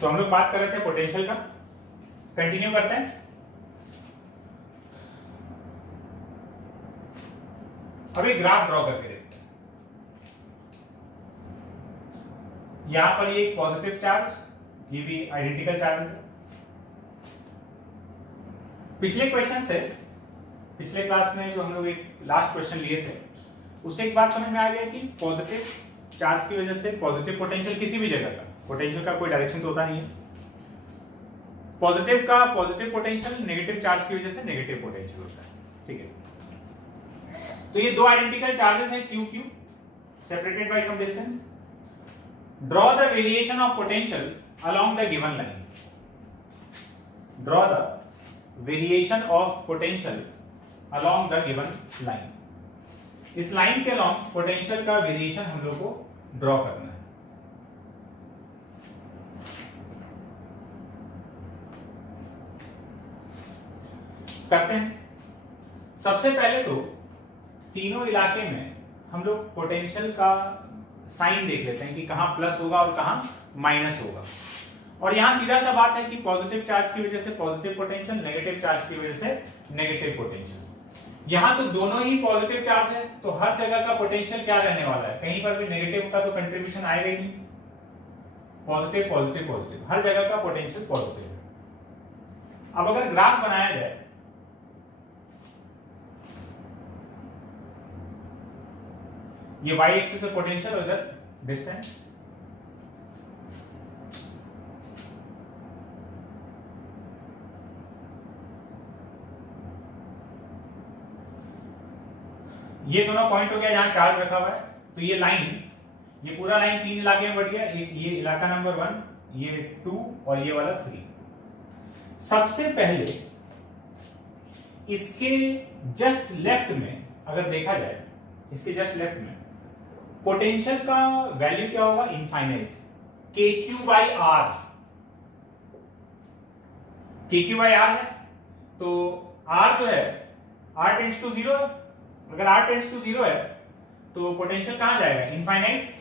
तो हम लोग बात कर रहे थे पोटेंशियल का, कंटिन्यू करते हैं। अभी ग्राफ ड्रॉ करके देखते हैं। यहां पर ये पॉजिटिव चार्ज, ये भी आइडेंटिकल चार्जेस है। पिछले क्वेश्चन से, पिछले क्लास में जो हम लोग एक लास्ट क्वेश्चन लिए थे, उससे एक बात समझ में आ गया कि पॉजिटिव चार्ज की वजह से पॉजिटिव पोटेंशियल, किसी भी जगह का पोटेंशियल का कोई डायरेक्शन तो होता नहीं है, पॉजिटिव का पॉजिटिव पोटेंशियल, नेगेटिव चार्ज की वजह से नेगेटिव पोटेंशियल होता है। ठीक है, तो ये दो आइडेंटिकल चार्जेस हैं Q Q, separated by some distance. Draw the variation of potential along the given line. Draw the variation of potential along the given line. इस लाइन के अलोंग पोटेंशियल का वेरिएशन हम लोग को ड्रॉ करना है। करते हैं। सबसे पहले तो तीनों इलाके में हम लोग पोटेंशियल का साइन देख लेते हैं कि कहां प्लस होगा और कहां माइनस होगा। और यहां सीधा सा बात है कि पॉजिटिव चार्ज की वजह से पॉजिटिव पोटेंशियल, नेगेटिव चार्ज की वजह से नेगेटिव पोटेंशियल। यहां तो दोनों ही पॉजिटिव चार्ज है, तो हर जगह का पोटेंशियल क्या रहने वाला है, कहीं पर भी नेगेटिव का तो कंट्रीब्यूशन आएगा ही नहीं। पॉजिटिव पॉजिटिव पॉजिटिव, हर जगह का पोटेंशियल पॉजिटिव है। अब अगर ग्राफ बनाया जाए, ये y एक्सिस पे पोटेंशियल और इधर डिस्टेंस, ये दोनों पॉइंट हो गया जहां चार्ज रखा हुआ है। तो ये लाइन, ये पूरा लाइन तीन इलाके में बढ़ गया, एक ये इलाका नंबर 1, ये 2 और ये वाला 3। सबसे पहले इसके जस्ट लेफ्ट में अगर देखा जाए, इसके जस्ट लेफ्ट में पोटेंशियल का वैल्यू क्या होगा, इनफाइनाइट, KQ/R। KQ/R है, तो R जो है R टेंड्स टू 0 है। अगर R टेंड्स टू 0 है तो पोटेंशियल कहां जाएगा, इनफाइनाइट।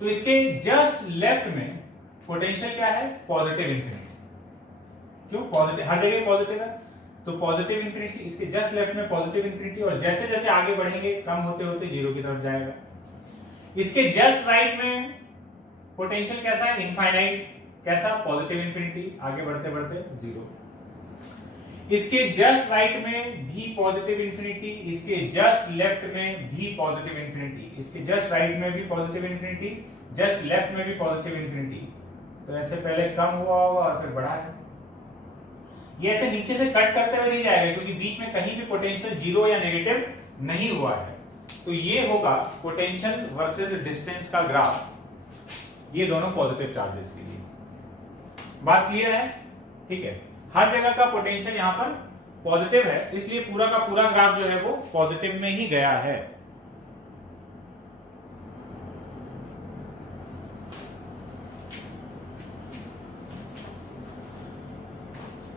तो इसके जस्ट लेफ्ट में पोटेंशियल क्या है, पॉजिटिव इंफिनिटी। क्यों, पॉजिटिव, हर जगह पॉजिटिव है तो पॉजिटिव इंफिनिटी। इसके जस्ट लेफ्ट में पॉजिटिव इंफिनिटी, और जैसे जैसे आगे बढ़ेंगे कम होते होते 0 की तरफ जाएगा। इसके जस्ट राइट में पोटेंशियल कैसा है, इनफाइनाइट। कैसा, पॉजिटिव इंफिनिटी, आगे बढ़ते बढ़ते 0। इसके जस्ट राइट में भी पॉजिटिव इंफिनिटी, इसके जस्ट लेफ्ट में भी पॉजिटिव इंफिनिटी, इसके जस्ट राइट में भी पॉजिटिव इंफिनिटी, जस्ट लेफ्ट में भी पॉजिटिव इंफिनिटी। तो ऐसे पहले कम हुआ होगा और फिर बढ़ा है। ये ऐसे नीचे से कट करते हुए नहीं जाएगा, क्योंकि बीच में कहीं भी पोटेंशियल 0 या नेगेटिव नहीं हुआ है। तो ये होगा पोटेंशियल वर्सेस डिस्टेंस का ग्राफ, ये दोनों पॉजिटिव चार्जेस के लिए। बात क्लियर है? ठीक है, हर जगह का पोटेंशियल यहां पर पॉजिटिव है, इसलिए पूरा का पूरा ग्राफ जो है वो पॉजिटिव में ही गया है।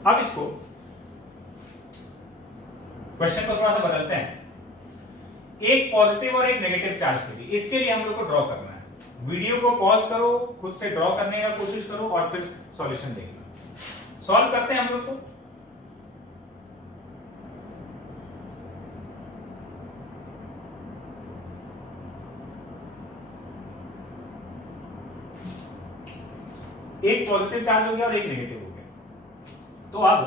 अब इसको, क्वेश्चन को थोड़ा सा बदलते हैं। एक पॉजिटिव और एक नेगेटिव चार्ज के लिए, इसके लिए हम लोग को ड्रॉ करना है। वीडियो को पॉज करो, खुद से ड्रॉ करने का कोशिश करो और फिर सॉल्यूशन देखना। सॉल्व करते हैं हम लोग। तो एक पॉजिटिव चार्ज हो गया और एक नेगेटिव हो गया। तो अब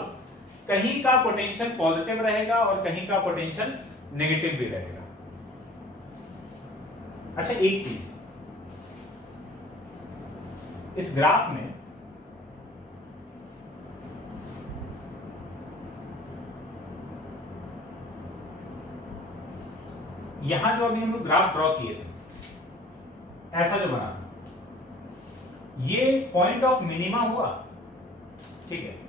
कहीं का पोटेंशियल पॉजिटिव रहेगा और कहीं का पोटेंशियल नेगेटिव भी रहेगा। अच्छा, एक चीज, इस ग्राफ में यहां जो अभी हम लोग ग्राफ ड्रॉ किए थे, ऐसा जो बना था, ये पॉइंट ऑफ मिनिमा हुआ। ठीक है,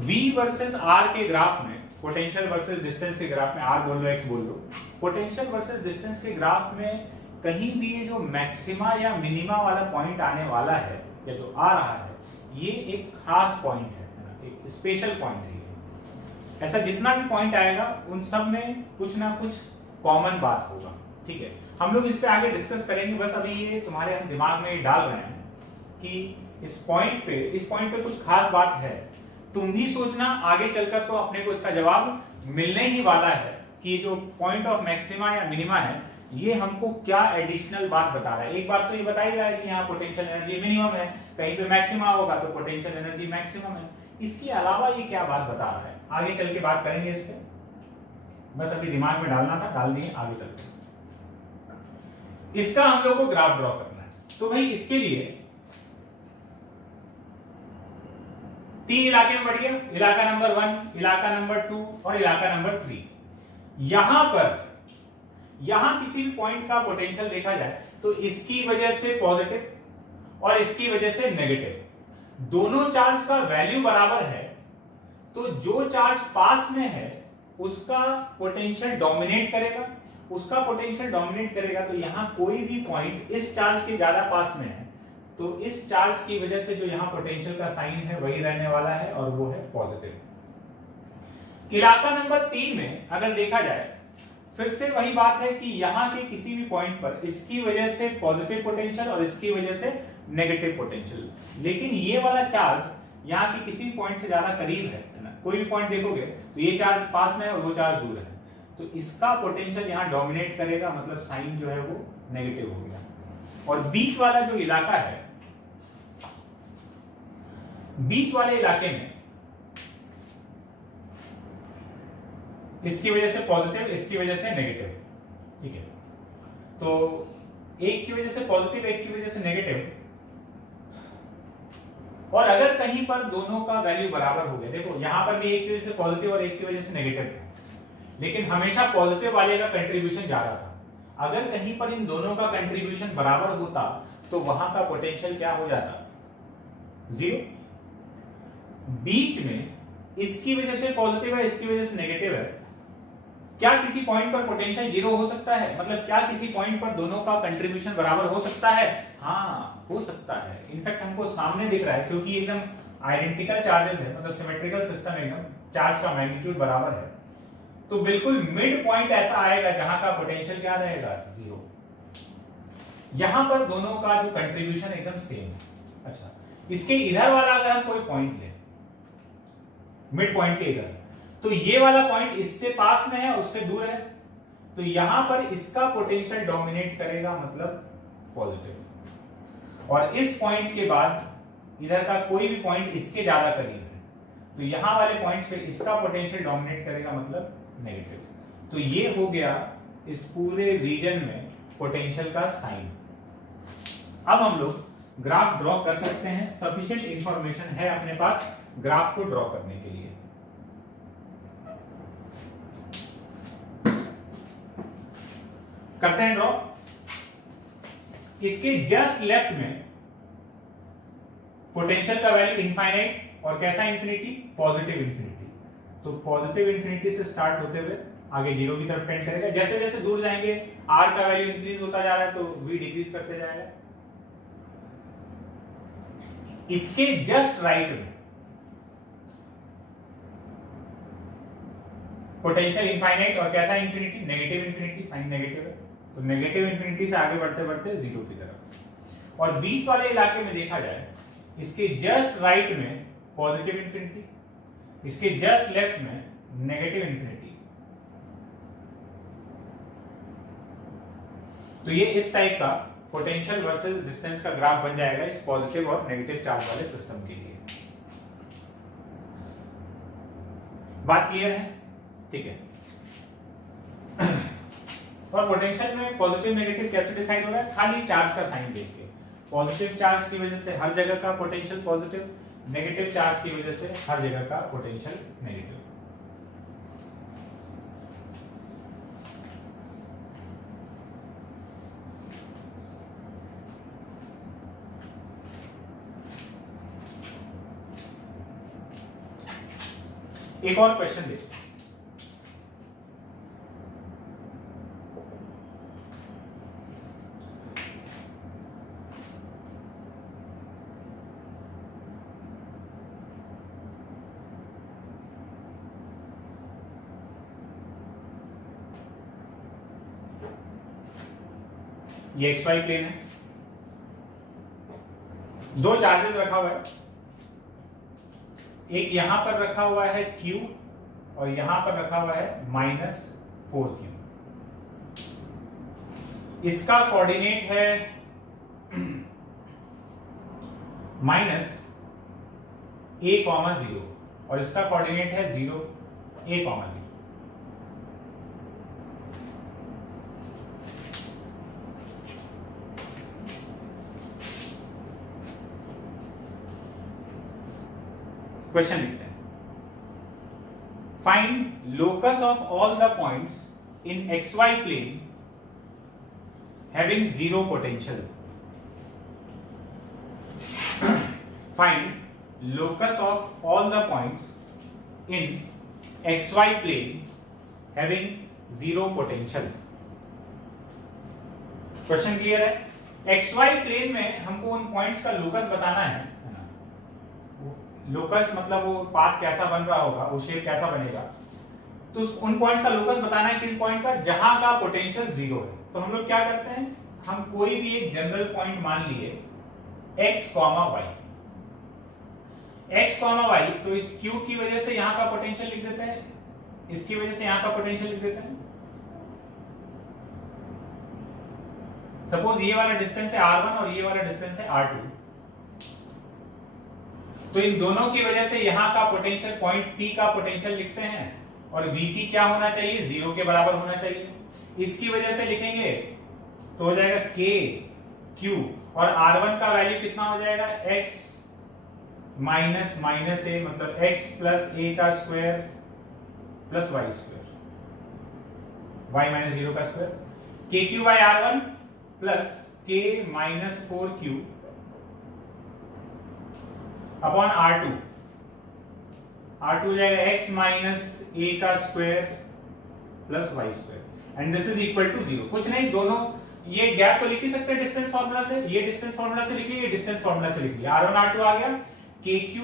V वर्सेस R के ग्राफ में, पोटेंशियल वर्सेस डिस्टेंस के ग्राफ में, R बोल लो X बोल लो, पोटेंशियल वर्सेस डिस्टेंस के ग्राफ में कहीं भी ये जो मैक्सिमा या मिनिमा वाला पॉइंट आने वाला है या जो आ रहा है, ये एक खास पॉइंट है ना, एक स्पेशल पॉइंट है। ये ऐसा जितना भी पॉइंट आएगा उन सब में कुछ ना कुछ कॉमन बात होगा। ठीक है, हम लोग इस पे आगे डिस्कस करेंगे, बस अभी ये तुम्हारे हम दिमाग में डाल रहे हैं कि इस पॉइंट पे कुछ खास बात है, तुम भी सोचना, आगे चलकर तो अपने को इसका जवाब मिलने ही वाला है कि जो पॉइंट ऑफ मैक्सिमा या मिनिमा है ये हमको क्या एडिशनल बात बता रहा है। एक बात तो ये बता ही रहा है कि यहाँ पोटेंशियल एनर्जी मिनिमम है, कहीं पे मैक्सिमा होगा तो पोटेंशियल एनर्जी मैक्सिमम है। इसके अलावा ये क्या बात बता रहा है, आगे चल के बात करेंगे इस पे, बस अभी दिमाग में डालना था, डाल दिए, आगे चलते हैं। इसका हम लोग को ग्राफ ड्रॉ करना है। तो भाई इसके लिए 3 इलाके में बढ़िया, इलाका नंबर 1, इलाका नंबर 2 और इलाका नंबर 3। यहां किसी भी पॉइंट का पोटेंशियल देखा जाए तो इसकी वजह से पॉजिटिव और इसकी वजह से नेगेटिव, दोनों चार्ज का वैल्यू बराबर है, तो जो चार्ज पास में है उसका पोटेंशियल डोमिनेट करेगा, तो यहां कोई भी पॉइंट इस चार्ज के ज्यादा पास में है तो इस चार्ज की वजह से जो यहां पोटेंशियल का साइन है वही रहने वाला है और वो है पॉजिटिव। इलाका नंबर 3 में अगर देखा जाए फिर से वही बात है कि यहां के किसी भी पॉइंट पर इसकी वजह से पॉजिटिव पोटेंशियल और इसकी वजह से नेगेटिव पोटेंशियल, लेकिन ये वाला चार्ज यहां के किसी पॉइंट से ज्यादा करीब है ना, कोई भी पॉइंट देखोगे तो ये चार्ज पास में है और वो चार्ज दूर है, तो इसका पोटेंशियल यहां डोमिनेट करेगा, मतलब साइन जो है वो नेगेटिव हो गया। और बीच वाला जो इलाका है, बीच वाले इलाके में इसकी वजह से पॉजिटिव, इसकी वजह से नेगेटिव, ठीक है, तो एक की वजह से पॉजिटिव, एक की वजह से नेगेटिव, और अगर कहीं पर दोनों का वैल्यू बराबर हो गया, देखो यहां पर भी एक की वजह से पॉजिटिव और एक की वजह से नेगेटिव था, लेकिन हमेशा पॉजिटिव वाले का कंट्रीब्यूशन ज्यादा था। अगर कहीं पर इन दोनों का कंट्रीब्यूशन बराबर होता तो वहां का पोटेंशियल क्या हो जाता, 0। बीच में इसकी वजह से पॉजिटिव है, इसकी वजह से नेगेटिव है, क्या किसी पॉइंट पर पोटेंशियल 0 हो सकता है? मतलब क्या किसी पॉइंट पर दोनों का कंट्रीब्यूशन बराबर हो सकता है? हाँ, हो सकता है। इनफैक्ट हमको सामने दिख रहा है क्योंकि एकदम आइडेंटिकल चार्जेस है, मतलब सिमेट्रिकल सिस्टम, एकदम चार्ज का मैग्नीट्यूड बराबर है, तो बिल्कुल मिड पॉइंट ऐसा आएगा जहां का पोटेंशियल क्या रहेगा, 0। यहां पर दोनों का जो कंट्रीब्यूशन एकदम सेम है। अच्छा, इसके इधर वाला अगर हम कोई पॉइंट ले, मिड पॉइंट के इधर, तो ये वाला पॉइंट इससे पास में है, उससे दूर है, तो यहां पर इसका पोटेंशियल डोमिनेट करेगा, मतलब पॉजिटिव। और इस पॉइंट के बाद इधर का कोई भी पॉइंट इसके ज्यादा करीब है, तो यहां वाले पॉइंट्स पे इसका पोटेंशियल डोमिनेट करेगा, मतलब नेगेटिव। तो ये हो गया इस पूरे रीजन में पोटेंशियल का साइन। अब हम लोग ग्राफ ड्रॉ कर सकते हैं, सफिशिएंट इंफॉर्मेशन है अपने पास ग्राफ को ड्रॉ करने के लिए। करते हैं ड्रॉ। इसके जस्ट लेफ्ट में पोटेंशियल का वैल्यू इनफाइनाइट, और कैसा इंफिनिटी, पॉजिटिव इंफिनिटी। तो पॉजिटिव इंफिनिटी से स्टार्ट होते हुए आगे 0 की तरफ टेंड करेगा। जैसे जैसे दूर जाएंगे r का वैल्यू इंक्रीज होता जा रहा है तो v डिक्रीज करते जाएगा। इसके जस्ट राइट में पोटेंशियल इनफाइनाइट, और कैसा infinity, negative infinity, sign negative है, तो नेगेटिव इंफिनिटी से आगे बढ़ते बढ़ते 0 की तरफ। और बीच वाले इलाके में देखा जाए, इसके जस्ट राइट में पॉजिटिव इंफिनिटी, इसके जस्ट लेफ्ट में नेगेटिव इंफिनिटी। तो ये इस टाइप का पोटेंशियल वर्सेस डिस्टेंस का ग्राफ बन जाएगा इस पॉजिटिव और नेगेटिव चार्ज वाले सिस्टम के लिए। बात क्लियर है? ठीक है। और पोटेंशियल में पॉजिटिव नेगेटिव कैसे डिसाइड हो रहा है, खाली चार्ज का साइन देख के। पॉजिटिव चार्ज की वजह से हर जगह का पोटेंशियल पॉजिटिव, नेगेटिव चार्ज की वजह से हर जगह का पोटेंशियल नेगेटिव। एक और क्वेश्चन देखिए। ये XY प्लेन है, दो चार्जेस रखा हुआ है, एक यहां पर रखा हुआ है Q और यहां पर रखा हुआ है -4Q। इसका कोऑर्डिनेट है -a,0 और इसका कोऑर्डिनेट है 0, a,0। क्वेश्चन लिखते हैं, find locus of all the points in XY plane having zero potential. Find locus of all the points in XY plane having zero potential. Question clear है? XY plane में हमको उन points का locus बताना है ना? लोकस मतलब वो पाथ कैसा बन रहा होगा, वो शेप कैसा बनेगा, तो उन पॉइंट्स का लोकस बताना है किन पॉइंट का, जहां का पोटेंशियल जीरो है। तो हम लोग क्या करते हैं, हम कोई भी एक जनरल पॉइंट मान लिए x, y, x, y, तो इस q की वजह से यहां का पोटेंशियल लिख देते हैं, इसकी वजह से यहां का पोटेंशियल लिख देते हैं। सपोज ये वाला डिस्टेंस है r1 और ये वाला डिस्टेंस है r2, तो इन दोनों की वजह से यहां का पोटेंशियल पॉइंट P का पोटेंशियल लिखते हैं, और Vp क्या होना चाहिए, 0 के बराबर होना चाहिए। इसकी वजह से लिखेंगे तो हो जाएगा K Q, और R1 का वैल्यू कितना हो जाएगा, x माइनस माइनस a, मतलब x प्लस a का square plus y square, y minus 0 का square, KQ by R1 plus K minus 4Q upon R2। R2 हो जाएगा x माइनस a का square plus y square, and this is equal to 0। कुछ नहीं, दोनों ये gap तो लिख ही सकते हैं डिस्टेंस फार्मूला से, ये डिस्टेंस फार्मूला से लिखिए, ये डिस्टेंस फार्मूला से लिखिए। R1 R2 आ गया, KQ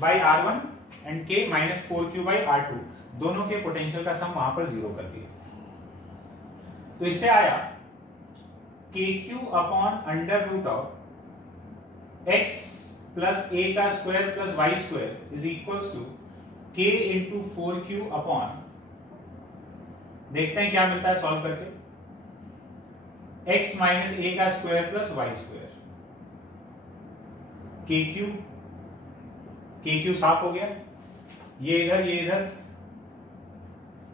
by R1 and K minus 4Q by R2, दोनों के पोटेंशियल का सम वहां पर 0 कर दिया। तो इससे आया KQ upon under root of x plus a का square plus y square is equals to k into 4Q upon, देखते हैं क्या मिलता है सॉल्व करके, x माइनस a का square plus y square, KQ साफ हो गया, ये इधर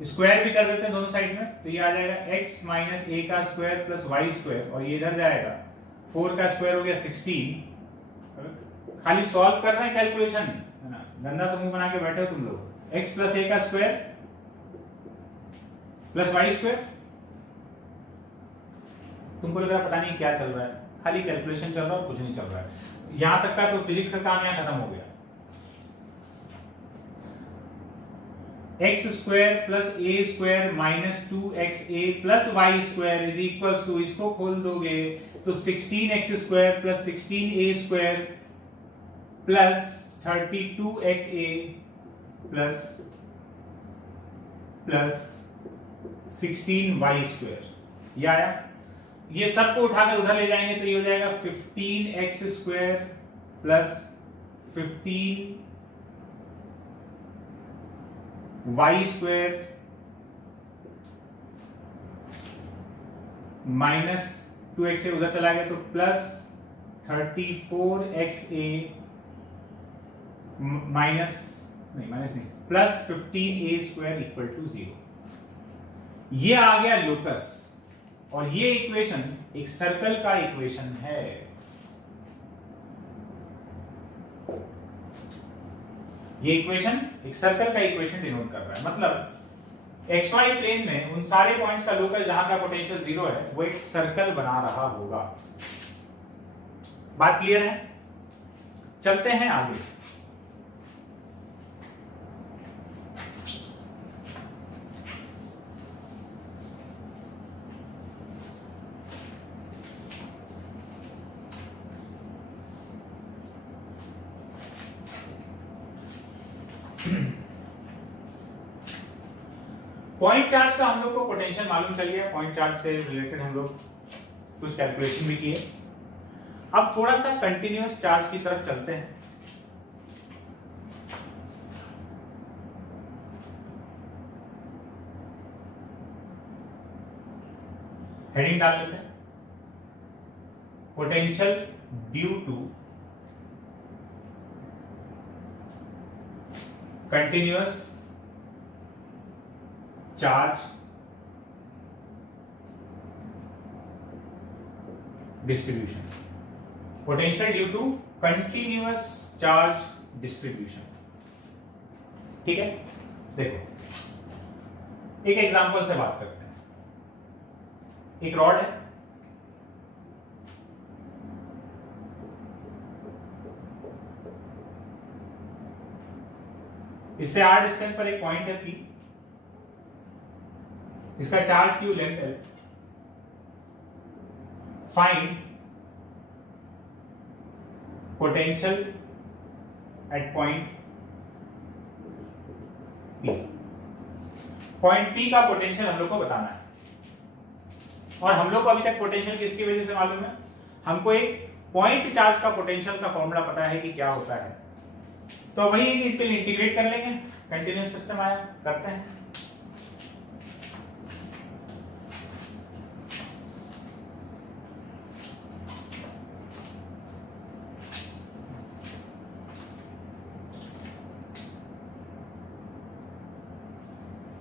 स्क्वायर भी कर देते हैं दोनों साइड में, तो ये आ जाएगा x माइनस a का स्क्वायर प्लस y स्क्वायर, और ये इधर जाएगा 4 का स्क्वायर हो गया 16। खाली सॉल्व कर रहे हैं कैलकुलेशन, है ना, गंदा समूह बना के बैठे हो तुम लोग। x प्लस a का स्क्वायर प्लस y स्क्वायर, तुमको लग रहा है पता नहीं क्या चल रहा है, खाली कैलकुलेशन चल रहा है, कुछ नहीं चल रहा है। यहां तक का तो फिजिक्स का काम यहाँ खत्म हो गया। x square plus a square minus 2xa plus y square is equals to, इसको खोल दोगे तो 16x square plus 16a square plus 32xa plus 16y square, ये आया। ये सबको उठाकर उधर ले जाएंगे तो ये हो जाएगा 15x square plus 15y square minus 2x से उधर चला गया तो प्लस 34xa माइनस नहीं plus 15a square equal to 0। ये आ गया लोकस, और ये इक्वेशन एक सर्कल का इक्वेशन है। ये इक्वेशन एक सर्कल का इक्वेशन डिनोट कर रहा है, मतलब XY प्लेन में उन सारे पॉइंट्स का लोकस जहां का पोटेंशियल 0 है वो एक सर्कल बना रहा होगा। बात क्लियर है? चलते हैं आगे। पॉइंट चार्ज का हम लोग को पोटेंशियल मालूम चल गया, पॉइंट चार्ज से रिलेटेड हम लोग कुछ कैलकुलेशन भी किए। अब थोड़ा सा कंटिन्यूअस चार्ज की तरफ चलते हैं। हेडिंग डाल लेते हैं, potential due to continuous charge distribution. Potential due to continuous charge distribution. ठीक है, देखो एक एग्जांपल से बात करते हैं। एक रॉड है, इससे r डिस्टेंस पर एक पॉइंट है P, इसका charge Q, length L। Find potential at point P। Point P का पोटेंशियल हम लोग को बताना है, और हम लोग को अभी तक पोटेंशियल किसकी वजह से मालूम है? हमको एक पॉइंट चार्ज का पोटेंशियल का फॉर्मूला पता है कि क्या होता है, तो वही इसके लिए इंटीग्रेट कर लेंगे। कंटिन्यूअस सिस्टम आया, करते हैं।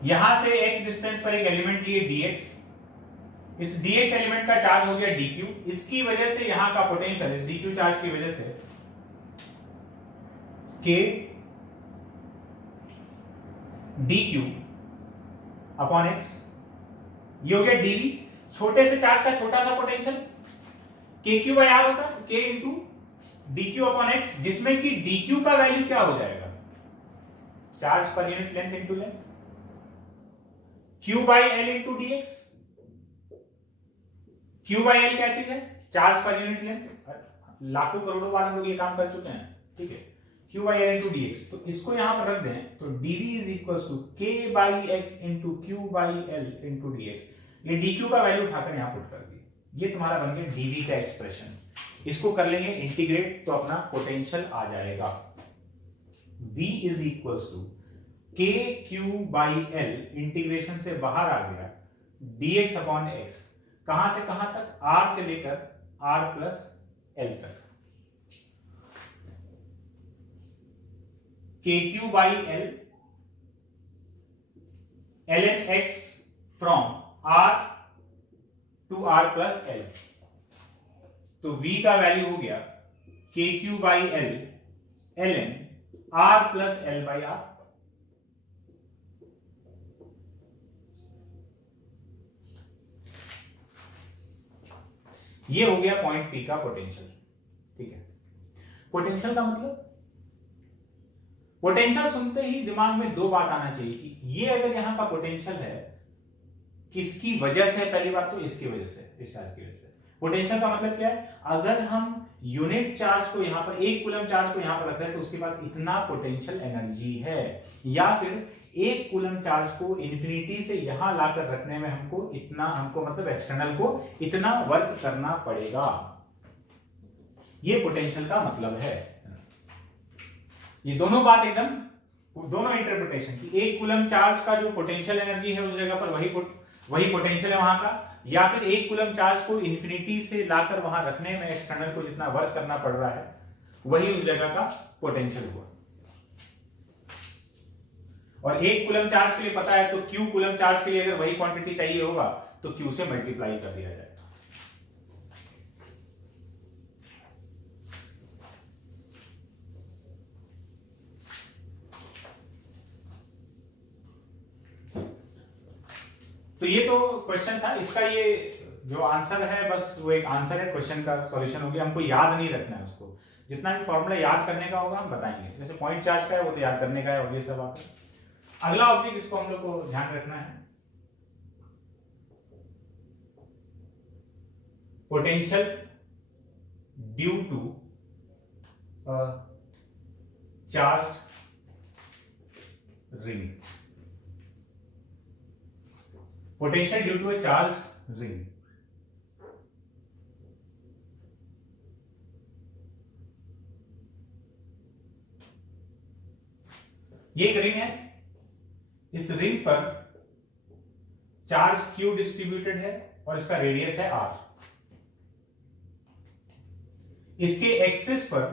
यहां से x डिस्टेंस पर एक एलिमेंट लिए dx, इस dx एलिमेंट का चार्ज हो गया dq, इसकी वजह से यहां का पोटेंशियल इस dq चार्ज की वजह से k dq अपॉन x, ये हो गया dv। छोटे से चार्ज का छोटा सा पोटेंशियल kq बाय r होता है, k into dq upon x, जिसमें कि dq का वैल्यू क्या हो जाएगा? Charge per unit length into length, q by L into dx। q by L क्या चीज है? Charge per unit length. लाखों करोड़ों बार हम लोग ये काम कर चुके हैं, ठीक है। q by L into dx, तो इसको यहां पर रख दें तो dv is equal to k by x into q by L into dx। ये dq का वैल्यू उठाकर यहां पुट कर दी, ये तुम्हारा बन गया dv का एक्सप्रेशन। इसको कर लेंगे इंटीग्रेट तो अपना पोटेंशियल आ जाएगा, v is equal to k q by L, integration से बाहर आ गया dx अपॉन x, कहां से कहां तक? r से लेकर r प्लस l तक। kq by L ln x from r to r plus l, तो v का वैल्यू हो गया kq by L ln r plus l by r। ये हो गया पॉइंट P का पोटेंशियल, ठीक है। पोटेंशियल का मतलब, पोटेंशियल सुनते ही दिमाग में दो बात आना चाहिए कि ये अगर यहां का पोटेंशियल है, किसकी वजह से? पहली बात तो इसकी वजह से, इस चार्ज की वजह से। पोटेंशियल का मतलब क्या है? अगर हम यूनिट चार्ज को यहां पर, एक कूलम चार्ज को यहां पर रख रहे हैं तो उसके पास इतना पोटेंशियल एनर्जी है, या फिर एक कूलम चार्ज को इंफिनिटी से यहां लाकर रखने में हमको मतलब एक्सटर्नल को इतना वर्क करना पड़ेगा। ये पोटेंशियल का मतलब है। ये दोनों बात एकदम, दोनों इंटरप्रिटेशन की, एक कूलम चार्ज का जो पोटेंशियल एनर्जी है उस जगह पर वही पोटेंशियल है वहां का, या फिर एक कूलम चार्ज को इंफिनिटी से लाकर वहां रखने में एक्सटर्नल को जितना वर्क करना पड़ रहा है वही उस जगह का पोटेंशियल हुआ। और एक कूलम चार्ज के लिए पता है तो Q कूलम चार्ज के लिए अगर वही क्वांटिटी चाहिए होगा तो Q से मल्टीप्लाई कर दिया जाएगा। तो ये तो क्वेश्चन था, इसका ये जो आंसर है बस वो एक आंसर है, क्वेश्चन का सॉल्यूशन हो गया। हमको याद नहीं रखना है उसको, जितना भी फॉर्मूला याद करने का होगा हम बताएंगे। जैसे पॉइंट चार्ज का है वो तो याद करने का है, ऑब्वियस सा बात है। अगला ऑब्जेक्ट जिसको हम लोग को ध्यान रखना है, potential due to charge ring. Potential due to a charge ring. ये एक रिंग है, इस रिंग पर चार्ज Q डिस्ट्रीब्यूटेड है और इसका रेडियस है R। इसके एक्सिस पर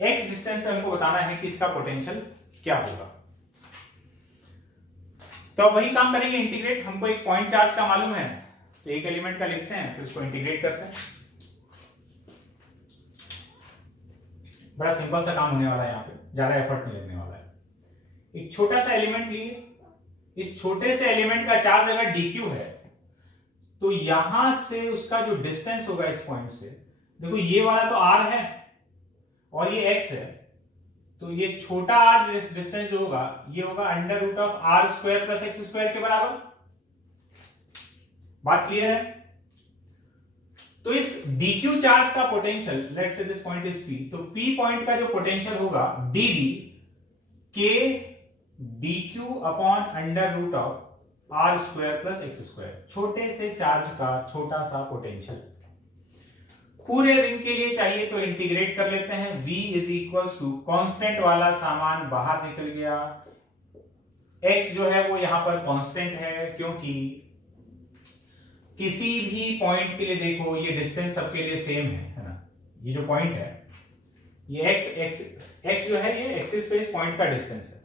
x डिस्टेंस पे हमको बताना है कि इसका पोटेंशियल क्या होगा। तो अब वही काम करेंगे, इंटीग्रेट। हमको एक पॉइंट चार्ज का मालूम है, तो एक एलिमेंट का लिखते हैं, फिर उसको इंटीग्रेट करते हैं। बड़ा सिंपल सा काम होने वाला है, यहाँ पे ज्यादा एफर्ट नहीं लगने वाला है। एक छोटा सा एलिमेंट लिए, इस छोटे से एलिमेंट का चार्ज अगर dq है तो यहां से उसका जो डिस्टेंस होगा इस पॉइंट से, देखो ये वाला तो r है और ये x है, तो ये छोटा r डिस्टेंस जो होगा ये होगा √r² + x² के बराबर। बात क्लियर है? तो इस dq चार्ज का potential, let's say this point is p, तो p पॉइंट का जो पोटेंशियल होगा dv k dq upon √r² + x²। छोटे से चार्ज का छोटा सा पोटेंशियल पूरे रिंग के लिए चाहिए, तो इंटीग्रेट कर लेते हैं। v = कांस्टेंट वाला सामान बाहर निकल गया, x जो है वो यहां पर कांस्टेंट है, क्योंकि किसी भी पॉइंट के लिए देखो ये डिस्टेंस सबके लिए सेम है ना। ये जो पॉइंट है ये x जो है ये एक्सिस पे इस पॉइंट का डिस्टेंस है।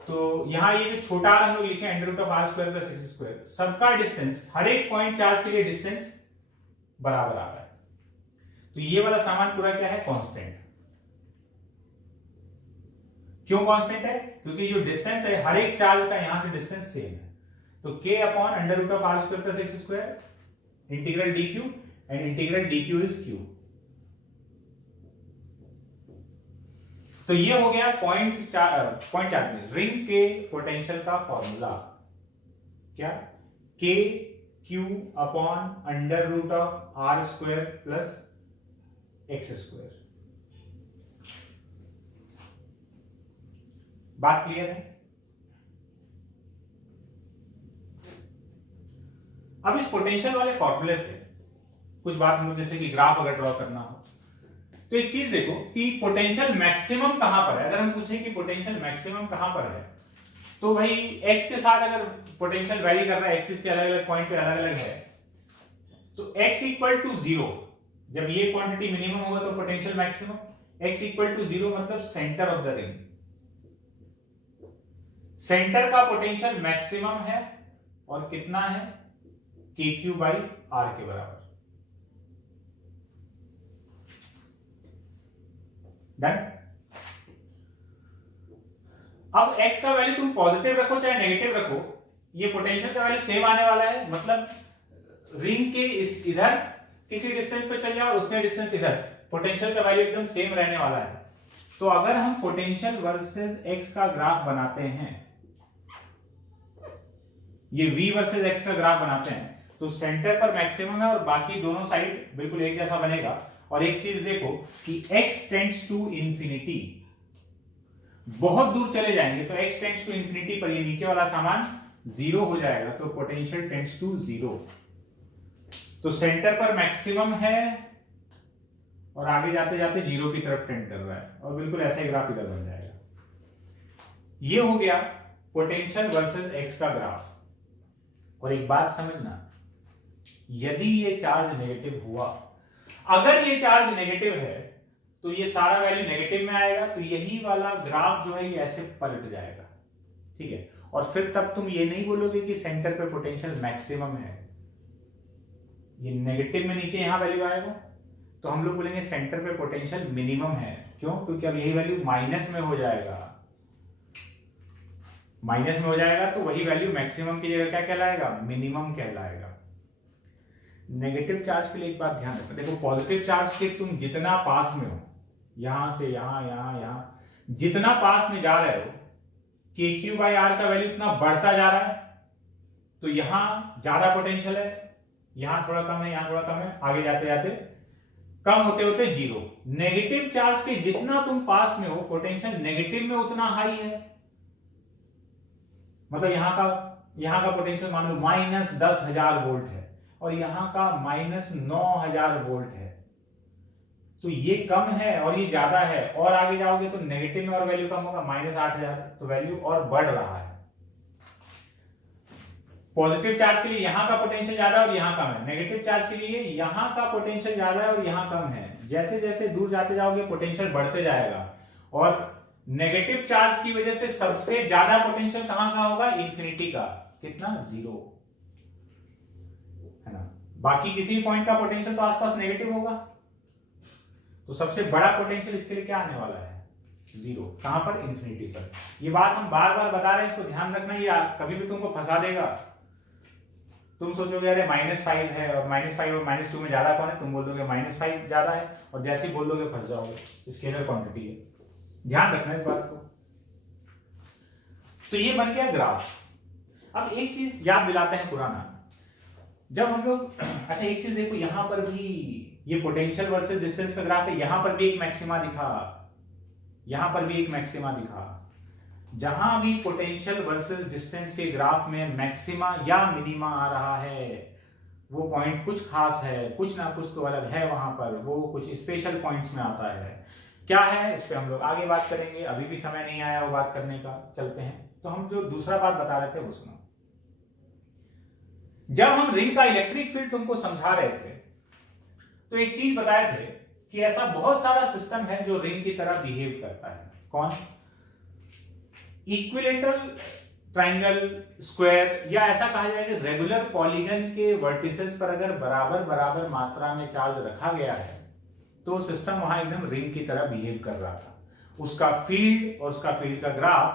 तो यहां ये जो छोटा r हम लोग लिखे √r² + x², सबका डिस्टेंस, हर एक पॉइंट चार्ज के लिए डिस्टेंस बराबर आ रहा है। तो ये वाला सामान पूरा क्या है? कांस्टेंट। क्यों कांस्टेंट है? क्योंकि जो डिस्टेंस है हर एक चार्ज का यहां से डिस्टेंस सेम है। तो k upon √r² + x², integral dq, and integral dq is q। तो ये हो गया पॉइंट चार्ज में रिंग के पोटेंशियल का फॉर्मूला। क्या? k q upon √r² + x²। बात क्लियर है? अब इस पोटेंशियल वाले फॉर्मूले से कुछ बात हम लोग, जैसे कि ग्राफ अगर ड्रॉ करना हो, तो एक चीज देखो कि पोटेंशियल मैक्सिमम कहां पर है। अगर हम पूछें कि पोटेंशियल मैक्सिमम कहां पर है, तो भाई x के साथ अगर पोटेंशियल वैरी कर रहा है, एक्सिस के अलग अलग पॉइंट पे अलग अलग है, तो x = 0, जब ये क्वांटिटी मिनिमम होगा तो पोटेंशियल मैक्सिमम। x = 0 मतलब centre of the ring, centre का पोटेंशियल मैक्सिमम है और कितना है? kq/r के बराबर। डन। अब x का वैल्यू तुम पॉजिटिव रखो चाहे नेगेटिव रखो, ये पोटेंशियल का वैल्यू सेम आने वाला है। मतलब रिंग के इधर किसी डिस्टेंस पे चल जाओ और उतने डिस्टेंस इधर, पोटेंशियल का वैल्यू एकदम सेम रहने वाला है। तो अगर हम पोटेंशियल वर्सेस x का ग्राफ बनाते हैं, ये v वर्सेस x का ग्राफ बनाते हैं, तो सेंटर पर मैक्सिमम है और बाकी दोनों साइड बिल्कुल एक जैसा बनेगा। और एक चीज देखो कि x टेंड्स टू इंफिनिटी, बहुत दूर चले जाएंगे तो x टेंड्स टू इंफिनिटी पर ये नीचे वाला सामान 0 हो जाएगा, तो पोटेंशियल टेंड्स टू 0। तो सेंटर पर मैक्सिमम है और आगे जाते जाते 0 की तरफ टेंड कर रहा है, और बिल्कुल ऐसा ही ग्राफ इधर बन जाएगा। ये हो गया पोटेंशियल वर्सेस x का ग्राफ। और एक बात समझना, यदि ये चार्ज नेगेटिव हुआ, अगर ये चार्ज नेगेटिव है तो ये सारा वैल्यू नेगेटिव में आएगा, तो यही वाला ग्राफ जो है ये ऐसे पलट जाएगा। ठीक है? और फिर तब तुम ये नहीं बोलोगे कि सेंटर पे पोटेंशियल मैक्सिमम है, ये नेगेटिव में नीचे यहां वैल्यू आएगा, तो हम लोग बोलेंगे सेंटर पे पोटेंशियल मिनिमम है। क्यों? क्योंकि अब यही वैल्यू माइनस में हो जाएगा, माइनस में हो जाएगा, तो वही वैल्यू मैक्सिमम की जगह क्या कहलाएगा? मिनिमम कहलाएगा। नेगेटिव चार्ज के लिए एक बात ध्यान रखो, देखो पॉजिटिव चार्ज के तुम जितना पास में हो, यहां से यहां यहां यहां, जितना पास में जा रहे हो, kq/r का वैल्यू इतना बढ़ता जा रहा है, तो यहां ज्यादा पोटेंशियल है, यहां थोड़ा कम है, यहां थोड़ा कम है, आगे जाते जाते कम होते होते 0। नेगेटिव चार्ज के जितना तुम पास में हो, पोटेंशियल नेगेटिव में उतना हाई है। मतलब यहां का पोटेंशियल मान लो -10,000 वोल्ट है और यहां का -9,000 वोल्ट है, तो ये कम है और ये ज्यादा है, और आगे जाओगे तो नेगेटिव में और वैल्यू कम होगा, -8000, तो वैल्यू और बढ़ रहा है। पॉजिटिव चार्ज के लिए यहां का पोटेंशियल ज्यादा और यहां कम है, नेगेटिव चार्ज के लिए यहां का पोटेंशियल ज्यादा है और यहां कम है। जैसे जैसे दूर जाते जाओगे पोटेंशियल बढ़ते जाएगा, और नेगेटिव चार्ज की वजह से सबसे ज्यादा पोटेंशियल कहां का होगा, इंफिनिटी का, कितना, 0, है ना। बाकी किसी पॉइंट का पोटेंशियल तो आसपास नेगेटिव होगा, तो सबसे बड़ा पोटेंशियल इसके लिए क्या आने वाला है, 0, कहां पर, इंफिनिटी पर। ये बात हम बार बार बता रहे हैं, इसको ध्यान रखना, ये कभी भी तुमको फंसा देगा। तुम सोचोगे अरे -5 है, और -5 और -2 में ज्यादा कौन है, तुम बोल दोगे -5 ज्यादा है, और जैसे ही बोल दोगे फंस जाओगे, स्केलर क्वांटिटी है, ध्यान रखना इस बात को। तो ये बन गया ग्राफ। अब एक चीज याद दिलाते हैं पुराना, जब हम लोग अच्छा एक चीज देखो, यहां पर भी ये पोटेंशियल वर्सेस डिस्टेंस का ग्राफ है, यहां पर भी एक मैक्सिमा दिखा, यहां पर भी एक मैक्सिमा दिखा। जहां भी पोटेंशियल वर्सेस डिस्टेंस के ग्राफ में मैक्सिमा या मिनिमा आ रहा है, वो पॉइंट कुछ खास है, कुछ ना कुछ तो अलग है वहां पर, वो कुछ स्पेशल पॉइंट्स में आता है। क्या है, इस पे हम लोग आगे बात करेंगे, अभी भी समय नहीं आया वो बात करने का, चलते हैं। तो हम जो दूसरा बात बता रहे थे वो सुनो। जब हम रिंग का इलेक्ट्रिक फील्ड तुमको समझा रहे थे, तो एक चीज बताए थे कि ऐसा बहुत सारा सिस्टम है जो रिंग की तरह बिहेव करता है। कौन, इक्विलेटरल ट्राइंगल, स्क्वायर, या ऐसा कहा जाए कि रेगुलर पॉलीगन के वर्टिसेस पर अगर बराबर बराबर मात्रा में चार्ज रखा गया है, तो सिस्टम वहां एकदम रिंग की तरह बिहेव कर रहा था। उसका फील्ड और उसका फील्ड का ग्राफ,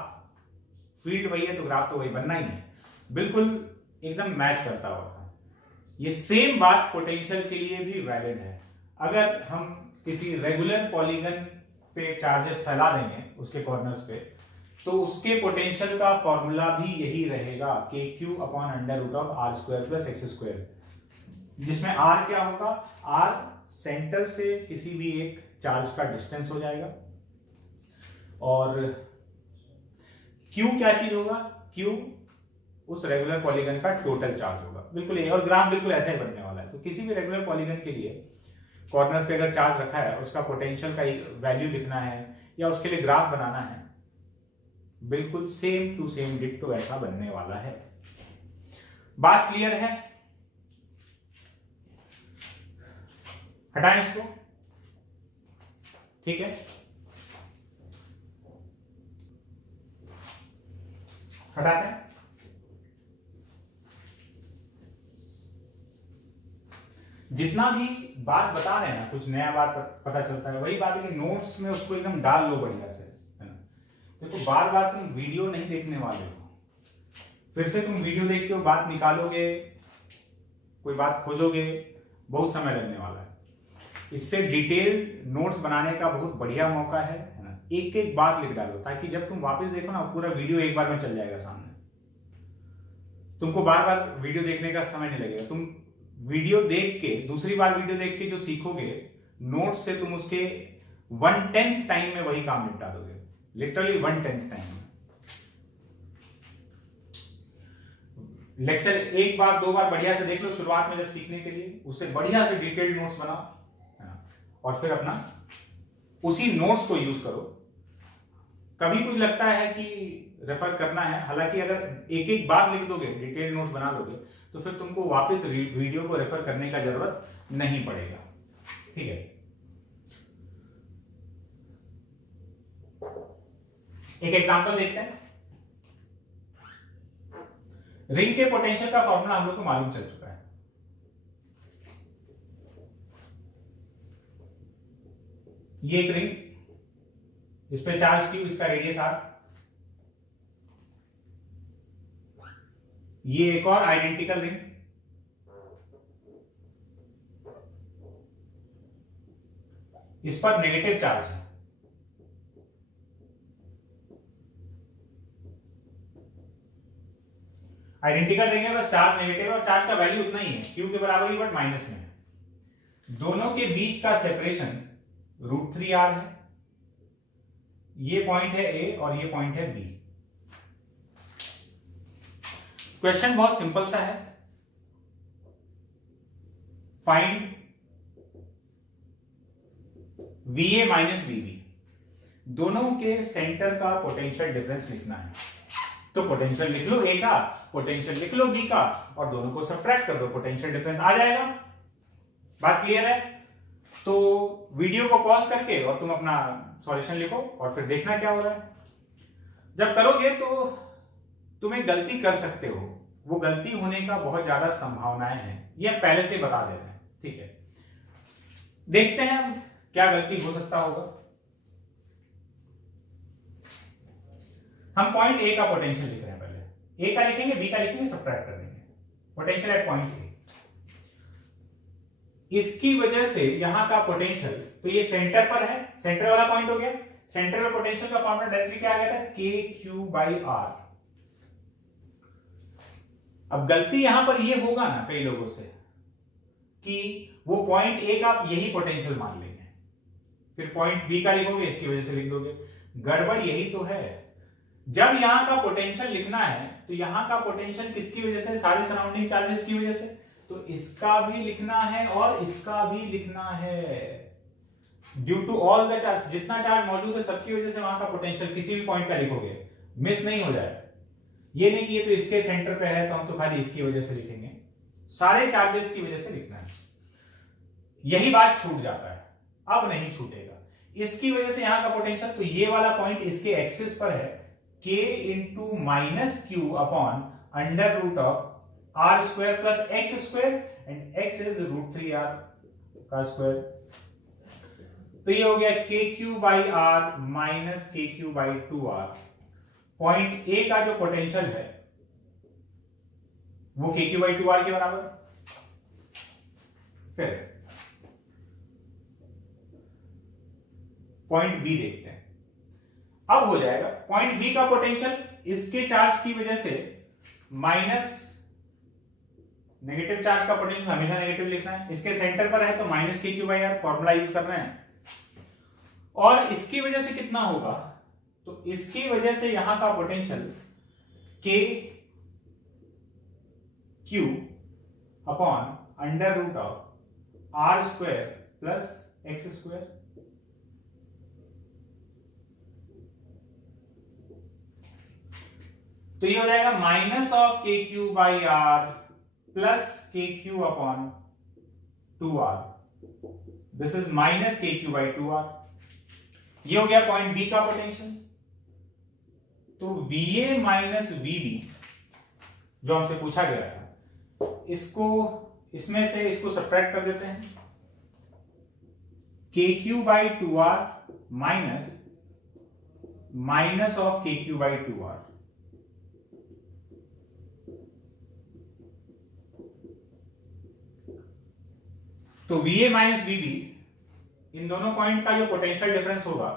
फील्ड वही है तो ग्राफ तो वही बनना ही है, बिल्कुल एकदम मैच करता हुआ था। ये सेम बात पोटेंशियल के लिए भी वैलिड है। अगर हम किसी रेगुलर पॉलीगन पे चार्जेस फैला देंगे उसके कॉर्नर्स पे, तो उसके पोटेंशियल का फॉर्मूला भी यही रहेगा, KQ/√R² + x², जिसमें R क्या होगा, R सेंटर से किसी भी एक चार्ज का डिस्टेंस हो जाएगा, और Q क्या चीज होगा, Q उस रेगुलर पॉलीगन का टोटल चार्ज होगा, बिल्कुल ये, और ग्राफ बिल्कुल ऐसा ही बनने वाला है। तो किसी भी रेगुलर पॉलीगन के लिए कॉर्नर पे अगर चार्ज रखा है, उसका पोटेंशियल का वैल्यू लिखना है या उसके लिए ग्राफ बनाना है, बिल्कुल सेम टू सेम डिट्टो ऐसा बनने वाला है। बात क्लियर है, हटाएं इसको, ठीक है, हटाते हैं। जितना भी बात बता रहे हैं ना, कुछ नया बात पता चलता है, वही बात है कि नोट्स में उसको एकदम डाल लो बढ़िया से, है ना। देखो बार बार तुम वीडियो नहीं देखने वाले हो, फिर से तुम वीडियो देख के वो बात निकालोगे, कोई बात खोजोगे, बहुत समय लगने वाला है। इससे डिटेल नोट्स बनाने का बहुत बढ़िया मौका है ना। एक एक बात लिख डालो, ताकि जब तुम वापस देखो ना, पूरा वीडियो एक बार में चल जाएगा सामने, तुमको बार बार वीडियो देखने का समय नहीं लगेगा। तुम वीडियो देख के, दूसरी बार वीडियो देख के जो सीखोगे, नोट्स से तुम उसके 1/10 टाइम में वही काम निपटा दोगे, लिटरली 1/10 टाइम में। लेक्चर एक बार दो बार बढ़िया से देख लो शुरुआत में जब सीखने के लिए, उससे बढ़िया से डिटेल्ड नोट्स बनाओ, है ना, और फिर अपना उसी नोट्स को यूज करो। कभी कुछ लगता है कि रेफर करना है, हालांकि अगर एक एक बात लिख दोगे, डिटेल नोट्स बना दोगे, तो फिर तुमको वापस वीडियो को रेफर करने का जरूरत नहीं पड़ेगा, ठीक है। एक एग्जांपल देखते हैं। रिंग के पोटेंशियल का फॉर्मूला हम लोग को मालूम चल चुका है। ये एक रिंग, इस पे चार्ज Q, इसका रेडियस R। ये एक और आइडेंटिकल रिंग, इस पर नेगेटिव चार्ज है। आइडेंटिकल रिंग है, बस चार्ज नेगेटिव है और चार्ज का वैल्यू उतना ही है, Q के बराबर ही, बट माइनस में है। दोनों के बीच का सेपरेशन √3R है। ये पॉइंट है A और ये पॉइंट है B। क्वेश्चन बहुत सिंपल सा है, फाइंड VA माइनस VB, दोनों के सेंटर का पोटेंशियल डिफरेंस लिखना है। तो पोटेंशियल लिख लो A का, पोटेंशियल लिख लो B का, और दोनों को सब्ट्रैक्ट कर दो, पोटेंशियल डिफरेंस आ जाएगा। बात क्लियर है? तो वीडियो को पॉज करके और तुम अपना सॉल्यूशन लिखो और फिर देखना क्या हो रहा है। जब करोगे तो तुम्हें गलती कर सकते हो, वो गलती होने का बहुत ज्यादा संभावनाएं हैं, ये पहले से बता दे रहे हैं, ठीक है। देखते हैं क्या गलती हो सकता होगा। हम पॉइंट ए का पोटेंशियल लिख रहे हैं, पहले ए का लिखेंगे, बी का लिखेंगे, सब्ट्रैक्ट कर देंगे। पोटेंशियल एट पॉइंट ए, इसकी वजह से यहां का पोटेंशियल, तो ये सेंटर पर है, सेंटर वाला पॉइंट हो गया। सेंटर में पोटेंशियल का फॉर्मूला डायरेक्टली क्या आ गया था, KQ/R। अब गलती यहां पर ये होगा ना कई लोगों से कि वो पॉइंट ए का यही पोटेंशियल मान लेंगे, फिर पॉइंट बी का लिखोगे, इसकी वजह से लिख दोगे। गड़बड़ यही तो है, जब यहां का पोटेंशियल लिखना है तो यहां का पोटेंशियल किसकी वजह से, सारे सराउंडिंग चार्जेस की वजह से, तो इसका भी लिखना है और इसका भी लिखना है। Due to all the charge, जितना चार्ज मौजूद है सबकी वजह से वहां का पोटेंशियल किसी भी पॉइंट का लिखोगे, मिस नहीं हो जाए। ये नहीं कि ये तो इसके सेंटर पे है तो हम तो खाली इसकी वजह से लिखेंगे, सारे चार्जेस की वजह से लिखना है। यही बात छूट जाता है, अब नहीं छूटेगा। इसकी वजह से यहां का पोटेंशियल, तो ये वाला पॉइंट इसके एक्सिस पर है, K into minus Q upon under root of R square plus x square, and x is √3R का स्क्वायर। तो ये हो गया KQ/R minus KQ/2R। Point A का जो पोटेंशियल है वो KQ/2R के बराबर। फिर पॉइंट बी देखते हैं, अब हो जाएगा पॉइंट बी का पोटेंशियल इसके चार्ज की वजह से माइनस, नेगेटिव चार्ज का पोटेंशियल हमेशा नेगेटिव लिखना है, इसके सेंटर पर है तो माइनस KQ/R फॉर्मूला यूज कर रहे हैं। और इसकी वजह से कितना होगा, तो इसकी वजह से यहां का potential KQ upon under root of R square plus x square. तो ये हो जाएगा minus of KQ/R plus KQ upon 2R, this is minus KQ/2R। ये हो गया पॉइंट बी का पोटेंशियल। तो VA माइनस VB जो हमसे पूछा गया था, इसको इसमें से इसको सब्ट्रैक्ट कर देते हैं, KQ/2R माइनस ऑफ KQ/2R। तो VA माइनस VB, इन दोनों पॉइंट का जो पोटेंशियल डिफरेंस होगा,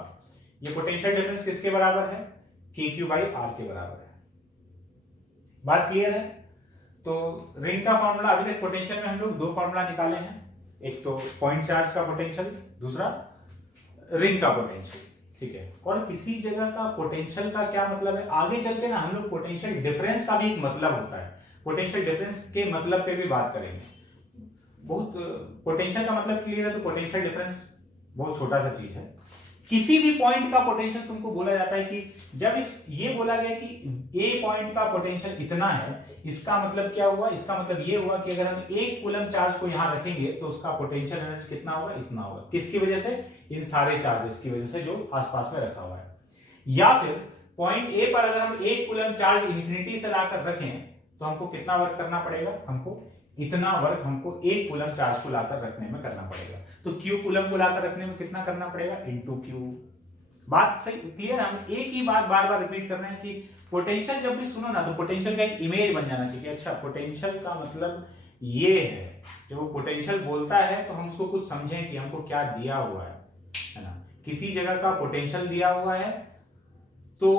ये पोटेंशियल डिफरेंस किसके बराबर है, KQ/R के बराबर है। बात क्लियर है? तो रिंग का फॉर्मूला, अभी तक पोटेंशियल में हम लोग दो फॉर्मूला निकाले हैं, एक तो पॉइंट चार्ज का पोटेंशियल, दूसरा रिंग का पोटेंशियल, ठीक है। और किसी जगह का पोटेंशियल का क्या मतलब है, आगे चल के ना हम लोग पोटेंशियल डिफरेंस का भी एक मतलब होता है, पोटेंशियल डिफरेंस के मतलब पे भी बात करेंगे। बहुत पोटेंशियल का मतलब क्लियर है, तो पोटेंशियल डिफरेंस बहुत छोटा सा चीज है। किसी भी पॉइंट का पोटेंशियल तुमको बोला जाता है कि जब ये बोला गया कि ए पॉइंट का पोटेंशियल इतना है, इसका मतलब क्या हुआ, इसका मतलब ये हुआ कि अगर हम एक कूलम चार्ज को यहां रखेंगे तो उसका पोटेंशियल एनर्जी कितना होगा, इतना होगा। किसकी वजह से, इन सारे चार्जेस की वजह से जो आसपास में रखा हुआ है। या फिर पॉइंट ए पर अगर हम एक कूलम चार्ज इन्फिनिटी से लाकर रखें तो हमको कितना वर्क करना पड़ेगा, हमको इतना वर्क हमको एक कूलम चार्ज को लाकर रखने में करना पड़ेगा। तो क्यू कूलम को लाकर रखने में कितना करना पड़ेगा, इनटू क्यू। बात सही क्लियर है? हम एक ही बात बार बार रिपीट कर रहे हैं कि पोटेंशियल जब भी सुनो ना तो पोटेंशियल का एक इमेज बन जाना चाहिए। अच्छा, पोटेंशियल का मतलब ये है, जब वो पोटेंशियल बोलता है तो हम उसको कुछ समझें कि हमको क्या दिया हुआ है ना। किसी जगह का पोटेंशियल दिया हुआ है तो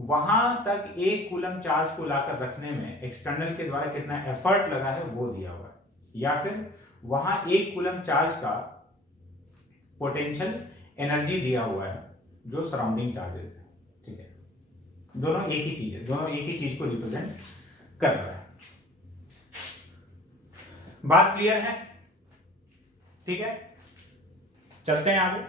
वहां तक एक कूलम चार्ज को लाकर रखने में एक्सटर्नल के द्वारा कितना एफर्ट लगा है वो दिया हुआ है, या फिर वहां एक कूलम चार्ज का पोटेंशियल एनर्जी दिया हुआ है जो सराउंडिंग चार्जेस है, ठीक है। दोनों एक ही चीज है, दोनों एक ही चीज को रिप्रेजेंट कर रहा है। बात क्लियर है? ठीक है, चलते हैं आगे।